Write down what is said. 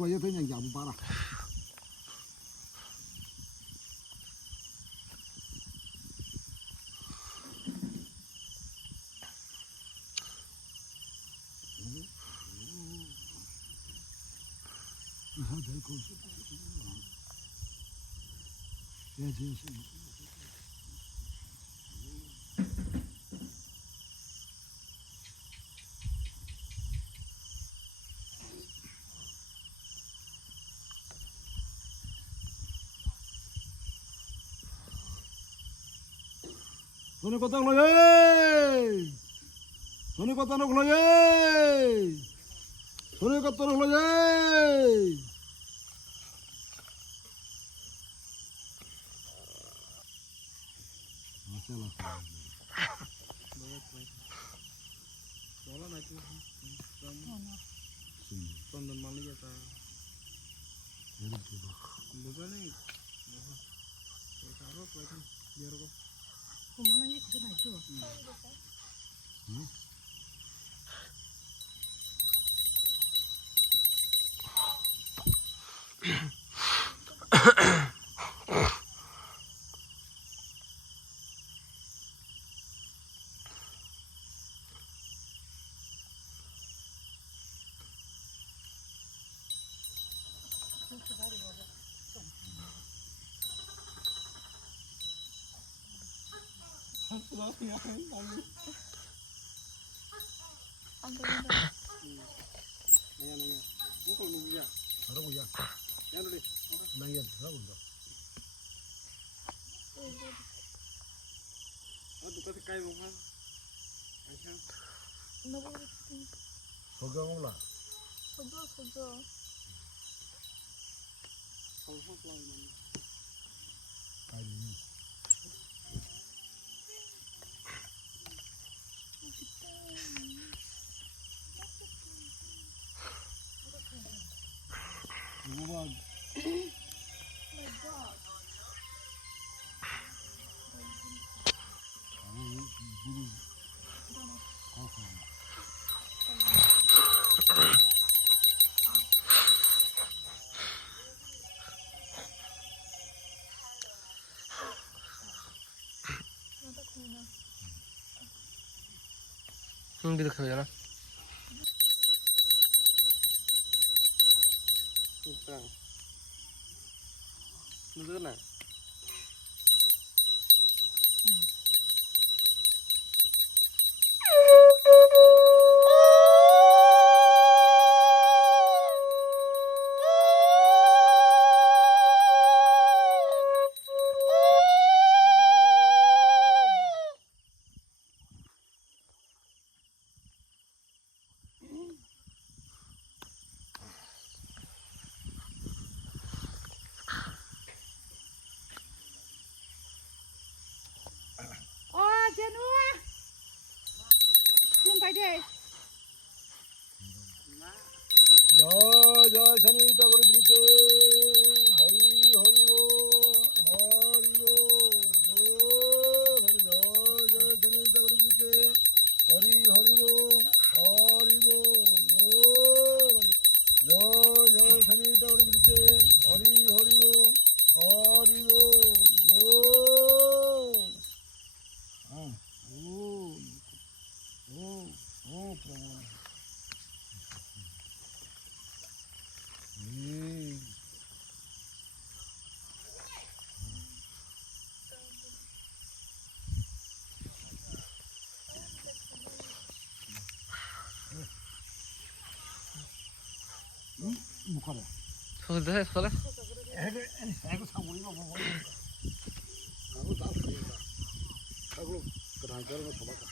Bây giờ thấy nhà giảm ba là 손에 걷다 올라야 손에 걷다 올라야 손에 걷다 올라야 이렇게 되잖아. Nó जय जय शनि ठाकुर प्रीते हरि हरि हरि जय जय शनि ठाकुर प्रीते हरि हरि हरि जय जय शनि ठाकुर प्रीते हरि हरि हरि 무카래. 소리도 해, 소리? 애고 사고리가 뭐. 하고 다 소리다. 하고 그다음 저런 거 잡았다.